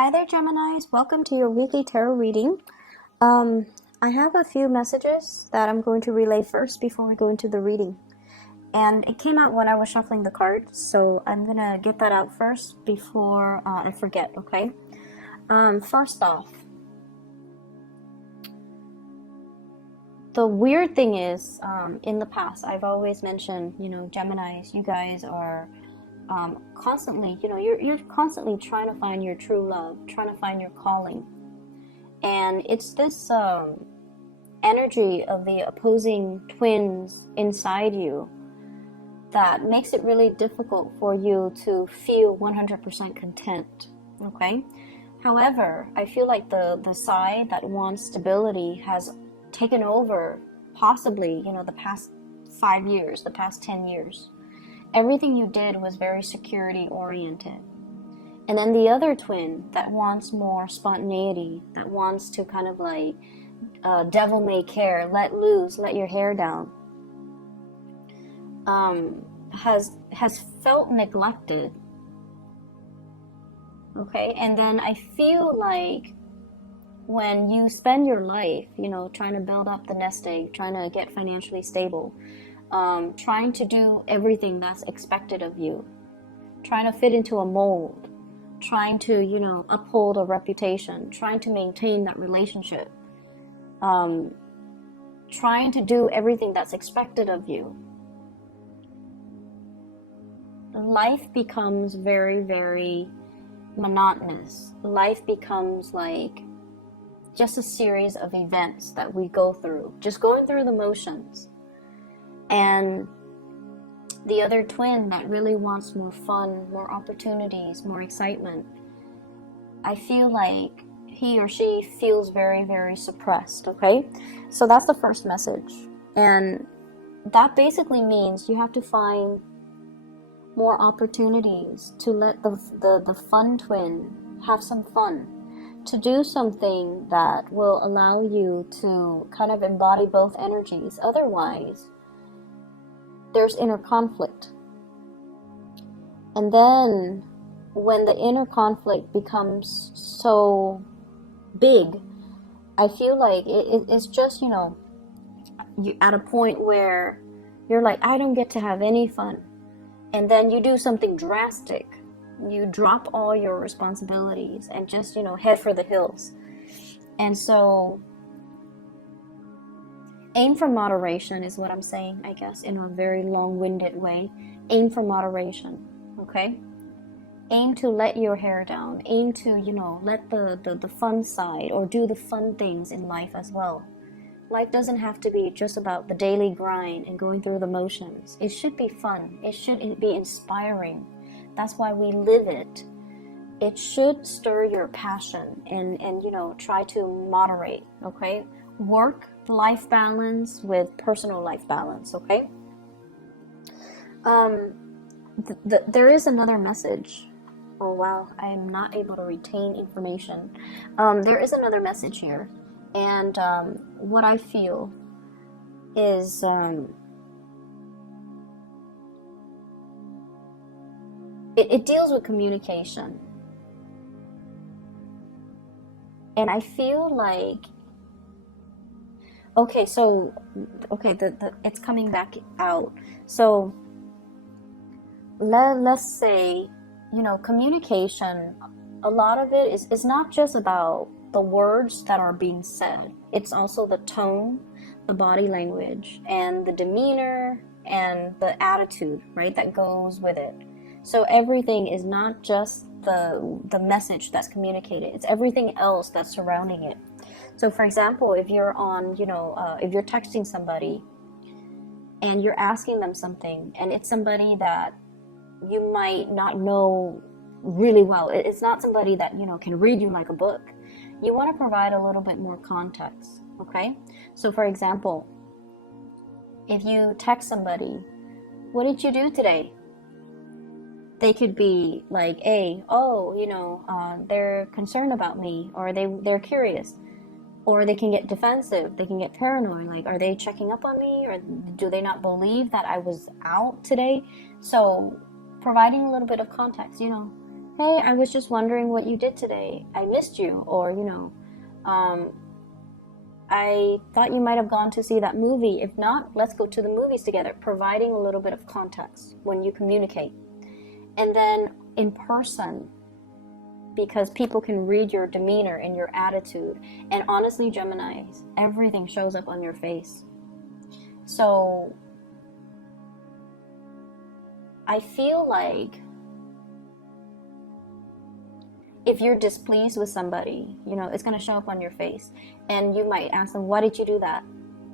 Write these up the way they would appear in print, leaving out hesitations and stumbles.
Hi there, Geminis. Welcome to your weekly tarot reading. I have a few messages that I'm going to relay first before we go into the reading. And it came out when I was shuffling the cards, so I'm going to get that out first before I forget, okay? First off, the weird thing is, in the past, I've always mentioned, Geminis, you guys are constantly, you're constantly trying to find your true love, trying to find your calling. And it's this energy of the opposing twins inside you that makes it really difficult for you to feel 100% content, okay? However, I feel like the side that wants stability has taken over, possibly, the past 5 years, the past 10 years. Everything you did was very security oriented. And then the other twin that wants more spontaneity, that wants to kind of like devil may care, let loose, let your hair down, has felt neglected. Okay, and then I feel like when you spend your life, trying to build up the nest egg, trying to get financially stable, trying to do everything that's expected of you, trying to fit into a mold, trying to, uphold a reputation, trying to maintain that relationship, trying to do everything that's expected of you, life becomes very, very monotonous. Life becomes like just a series of events that we go through, just going through the motions. And the other twin that really wants more fun, more opportunities, more excitement, I feel like he or she feels very, very suppressed, okay? So that's the first message. And that basically means you have to find more opportunities to let the fun twin have some fun, to do something that will allow you to kind of embody both energies. Otherwise, there's inner conflict. And then when the inner conflict becomes so big, I feel like it's just, you're at a point where you're like, I don't get to have any fun. And then you do something drastic. You drop all your responsibilities and just, head for the hills. And so aim for moderation is what I'm saying, I guess, in a very long-winded way. Aim for moderation, okay? Aim to let your hair down. Aim to, let the fun side, or do the fun things in life as well. Life doesn't have to be just about the daily grind and going through the motions. It should be fun. It should be inspiring. That's why we live it. It should stir your passion and try to moderate, okay? Work-life balance with personal life balance, okay? There is another message. Oh wow, I am not able to retain information. There is another message here. And what I feel is it deals with communication. And I feel like, it's coming back out. So let's say, communication, a lot of it is not just about the words that are being said. It's also the tone, the body language, and the demeanor, and the attitude, right, that goes with it. So everything is not just the message that's communicated. It's everything else that's surrounding it. So for example, if you're on, if you're texting somebody and you're asking them something, and it's somebody that you might not know really well, it's not somebody that, can read you like a book, you want to provide a little bit more context, okay? So for example, if you text somebody, what did you do today? They could be like, they're concerned about me, or they're curious, or they can get defensive, they can get paranoid, like, are they checking up on me, or do they not believe that I was out today? So providing a little bit of context, hey, I was just wondering what you did today. I missed you. Or, you know, I thought you might have gone to see that movie. If not, let's go to the movies together, providing a little bit of context when you communicate. And then in person, because people can read your demeanor and your attitude. And honestly, Geminis, everything shows up on your face. So I feel like if you're displeased with somebody, you know, it's going to show up on your face. And you might ask them, why did you do that?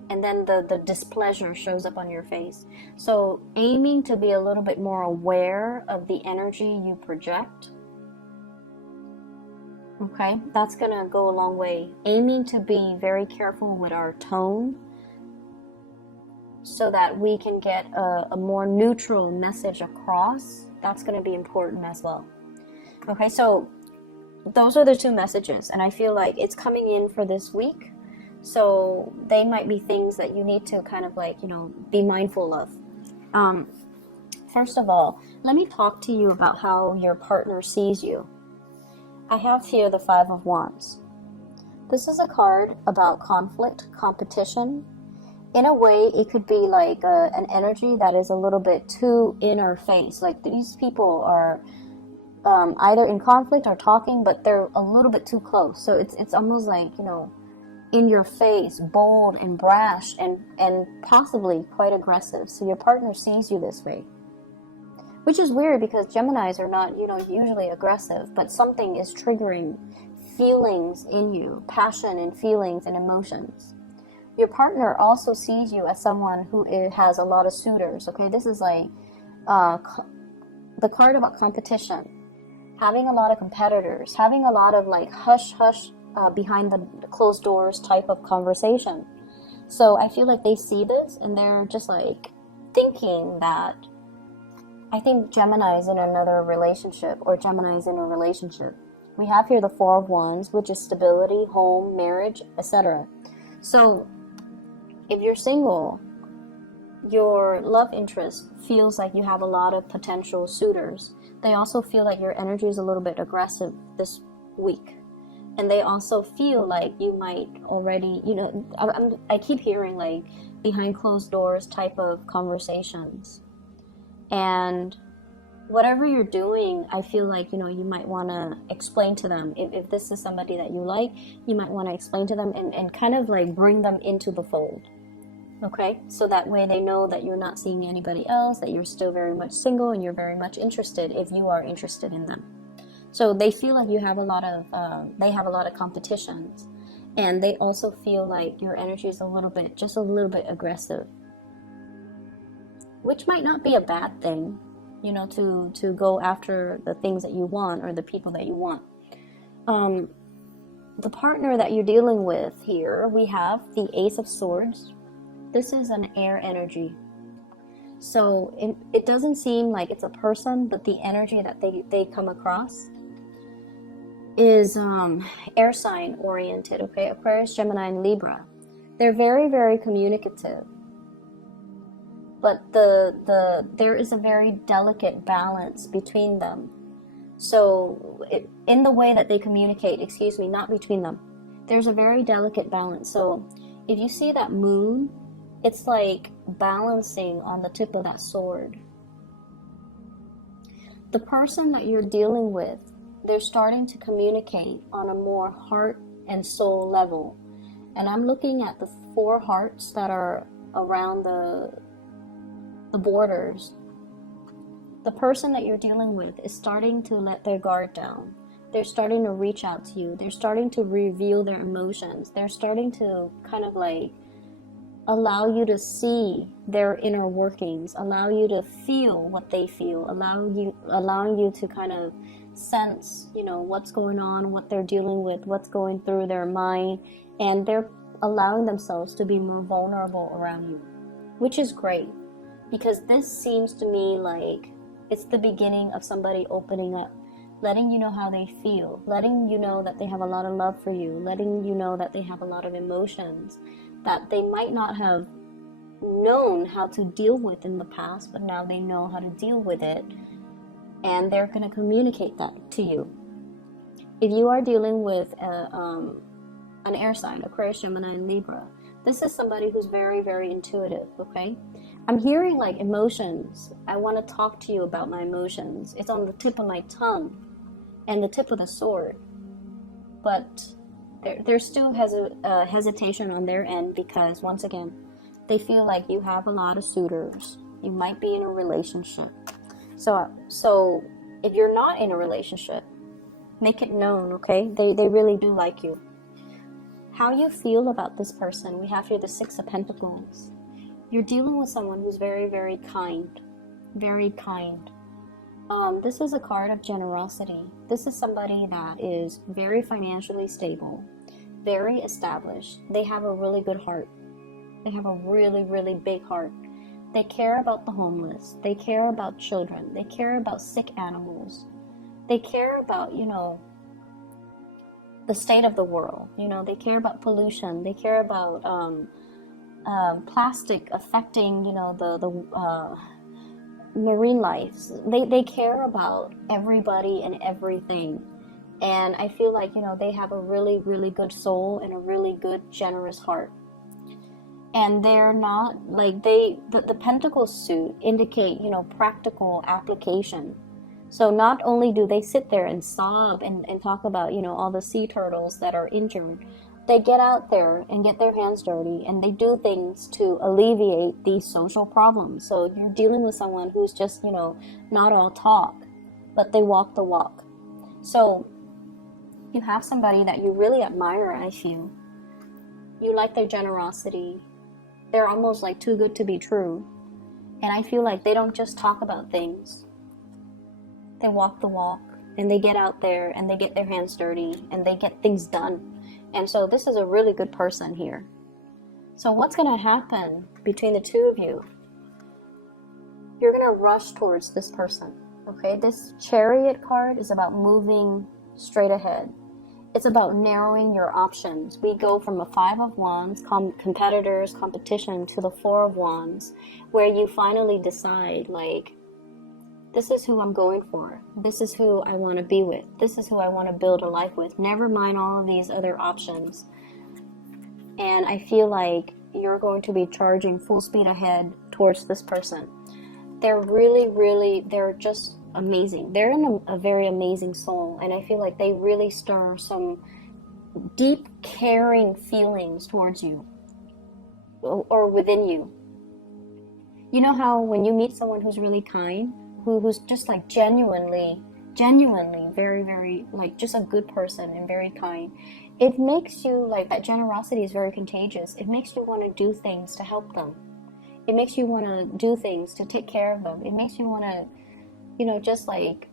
And then the displeasure shows up on your face. So aiming to be a little bit more aware of the energy you project. Okay, that's going to go a long way. Aiming to be very careful with our tone so that we can get a more neutral message across. That's going to be important as well. Okay, so those are the two messages, and I feel like it's coming in for this week. So they might be things that you need to kind of like, you know, be mindful of. First of all, let me talk to you about how your partner sees you. I have here the Five of Wands. This is a card about conflict, competition. In a way, it could be like an energy that is a little bit too in our face. Like these people are either in conflict or talking, but they're a little bit too close. So it's almost like, you know, in your face, bold and brash and possibly quite aggressive. So your partner sees you this way. Which is weird because Geminis are not, you know, usually aggressive, but something is triggering feelings in you, passion and feelings and emotions. Your partner also sees you as someone who has a lot of suitors, okay? This is like the card about competition. Having a lot of competitors, having a lot of like hush-hush behind the closed doors type of conversation. So I feel like they see this and they're just like thinking that I think Gemini is in another relationship or Gemini is in a relationship. We have here the Four of Wands, which is stability, home, marriage, etc. So if you're single, your love interest feels like you have a lot of potential suitors. They also feel like your energy is a little bit aggressive this week. And they also feel like you might already, you know, I keep hearing like behind closed doors type of conversations. And whatever you're doing, I feel like, you know, you might want to explain to them. If this is somebody that you like, you might want to explain to them and kind of like bring them into the fold. Okay? So that way they know that you're not seeing anybody else, that you're still very much single and you're very much interested if you are interested in them. So they feel like you have a lot of, they have a lot of competitions. And they also feel like your energy is just a little bit aggressive. Which might not be a bad thing, you know, to go after the things that you want or the people that you want. The partner that you're dealing with here, we have the Ace of Swords. This is an air energy. So it doesn't seem like it's a person, but the energy that they come across is air sign oriented, okay? Aquarius, Gemini, and Libra. They're very, very communicative. But there is a very delicate balance between them. So in the way that they communicate, not between them, there's a very delicate balance. So if you see that moon, it's like balancing on the tip of that sword. The person that you're dealing with, they're starting to communicate on a more heart and soul level. And I'm looking at the 4 hearts that are around the borders. The person that you're dealing with is starting to let their guard down. They're starting to reach out to you. They're starting to reveal their emotions. They're starting to kind of like allow you to see their inner workings, allow you to feel what they feel, allowing you to kind of sense, you know, what's going on, what they're dealing with, what's going through their mind, and they're allowing themselves to be more vulnerable around you, which is great. Because this seems to me like it's the beginning of somebody opening up, letting you know how they feel, letting you know that they have a lot of love for you, letting you know that they have a lot of emotions that they might not have known how to deal with in the past, but now they know how to deal with it. and they're going to communicate that to you. If you are dealing with an air sign, Aquarius, Gemini, and Libra, this is somebody who's very, very intuitive, okay? I'm hearing like emotions. I want to talk to you about my emotions. It's on the tip of my tongue and the tip of the sword. But there still has a hesitation on their end because, once again, they feel like you have a lot of suitors. You might be in a relationship. So if you're not in a relationship, make it known, okay? They really do like you. How you feel about this person, we have here the Six of Pentacles. You're dealing with someone who's very, very kind. Very kind. This is a card of generosity. This is somebody that is very financially stable, very established. They have a really good heart. They have a really, really big heart. They care about the homeless. They care about children. They care about sick animals. They care about, the state of the world. They care about pollution. They care about plastic affecting, the marine lives. They care about everybody and everything. And I feel like, they have a really, really good soul and a really good, generous heart. And they're not, like, the pentacle suit indicate, practical application. So not only do they sit there and sob and talk about, all the sea turtles that are injured, they get out there and get their hands dirty and they do things to alleviate these social problems. So you're dealing with someone who's just, not all talk, but they walk the walk. So you have somebody that you really admire, I feel. You like their generosity. They're almost like too good to be true. And I feel like they don't just talk about things. They walk the walk and they get out there and they get their hands dirty and they get things done. And so this is a really good person here. So what's going to happen between the two of you? You're going to rush towards this person. Okay, this Chariot card is about moving straight ahead. It's about narrowing your options. We go from a Five of Wands, competitors, competition, to the Four of Wands, where you finally decide, like, this is who I'm going for. This is who I want to be with. This is who I want to build a life with. Never mind all of these other options. And I feel like you're going to be charging full speed ahead towards this person. They're really, really, they're just amazing. They're in a very amazing soul. And I feel like they really stir some deep, caring feelings towards you or within you. You know how when you meet someone who's really kind, who's just like genuinely very, very, like, just a good person and very kind, it makes you, like, that generosity is very contagious. It makes you want to do things to help them. It makes you want to do things to take care of them. It makes you want to, just like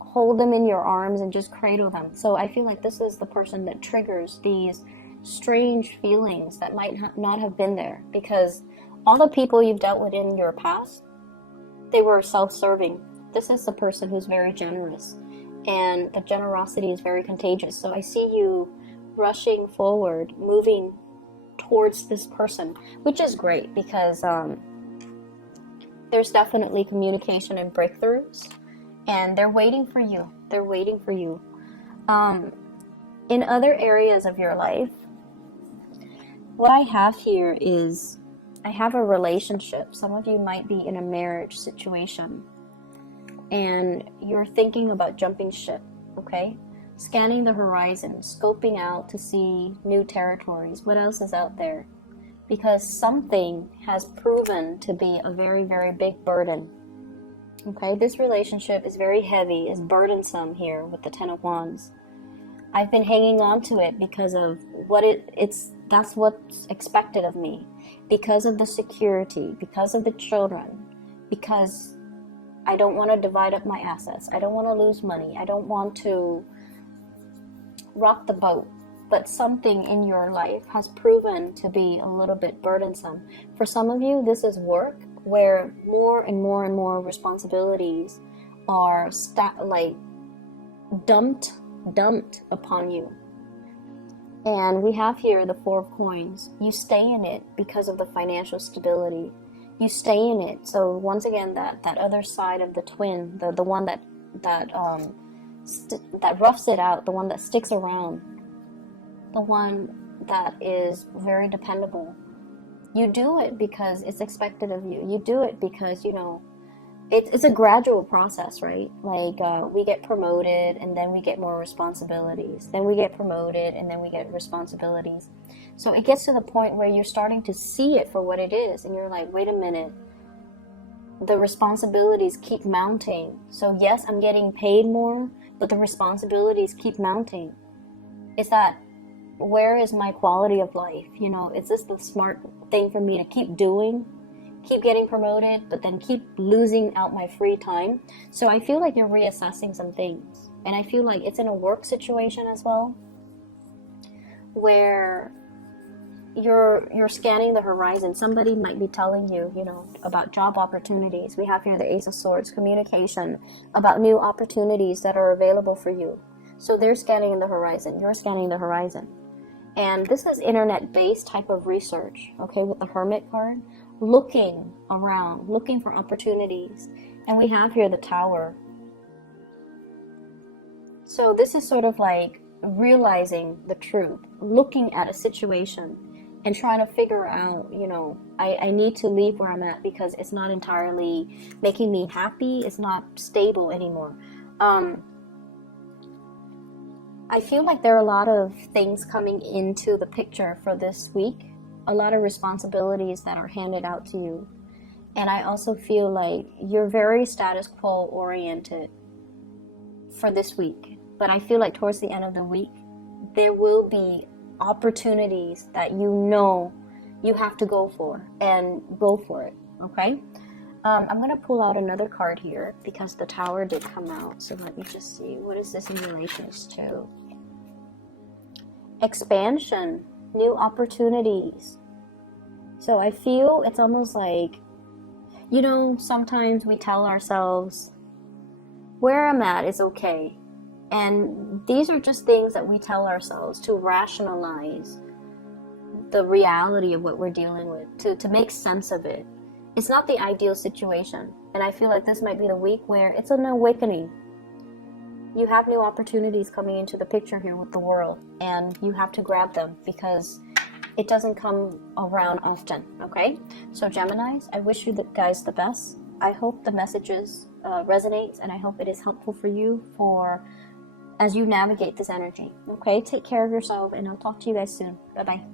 hold them in your arms and just cradle them. So I feel like this is the person that triggers these strange feelings that might not have been there, because all the people you've dealt with in your past, they were self-serving. This is the person who's very generous, and the generosity is very contagious. So I see you rushing forward, moving towards this person, which is great because there's definitely communication and breakthroughs, and they're waiting for you. They're waiting for you. In other areas of your life, what I have here is I have a relationship. Some of you might be in a marriage situation and you're thinking about jumping ship, okay? Scanning the horizon, scoping out to see new territories. What else is out there? Because something has proven to be a very, very big burden. Okay, this relationship is very heavy, is burdensome here with the Ten of Wands. I've been hanging on to it because of what that's what's expected of me. Because of the security, because of the children, because I don't want to divide up my assets. I don't want to lose money. I don't want to rock the boat. But something in your life has proven to be a little bit burdensome. For some of you, this is work where more and more and more responsibilities are dumped upon you. And we have here the Four of Coins. You stay in it because of the financial stability. You stay in it. So once again, that other side of the twin, the one that that roughs it out, the one that sticks around, the one that is very dependable. You do it because it's expected of you. You do it because, you know, it's a gradual process, right? Like we get promoted and then we get more responsibilities. Then we get promoted and then we get responsibilities. So it gets to the point where you're starting to see it for what it is. And you're like, wait a minute. The responsibilities keep mounting. So yes, I'm getting paid more, but the responsibilities keep mounting. Is that, where is my quality of life? You know, is this the smart thing for me to keep doing? Keep getting promoted, but then keep losing out my free time. So I feel like you're reassessing some things. And I feel like it's in a work situation as well, where you're scanning the horizon. Somebody might be telling you, you know, about job opportunities. We have here the Ace of Swords, communication, about new opportunities that are available for you. So they're scanning the horizon. You're scanning the horizon. And this is internet-based type of research, okay, with the Hermit card. Looking around, looking for opportunities. And we have here the Tower. So this is sort of like realizing the truth, looking at a situation and trying to figure out, you know, I need to leave where I'm at because it's not entirely making me happy. It's not stable anymore. I feel like there are a lot of things coming into the picture for this week. A lot of responsibilities that are handed out to you. And I also feel like you're very status quo oriented for this week. But I feel like towards the end of the week, there will be opportunities that you know you have to go for, and go for it, okay? I'm going to pull out another card here because the Tower did come out. So let me just see. What is this in relation to? Expansion. New opportunities. So I feel it's almost like, you know, sometimes we tell ourselves where I'm at is okay. And these are just things that we tell ourselves to rationalize the reality of what we're dealing with, to make sense of it. It's not the ideal situation. And I feel like this might be the week where it's an awakening. You have new opportunities coming into the picture here with the world, and you have to grab them because it doesn't come around often, okay? So Geminis, I wish you guys the best. I hope the messages resonate, and I hope it is helpful for you as you navigate this energy, okay? Take care of yourself, and I'll talk to you guys soon. Bye-bye.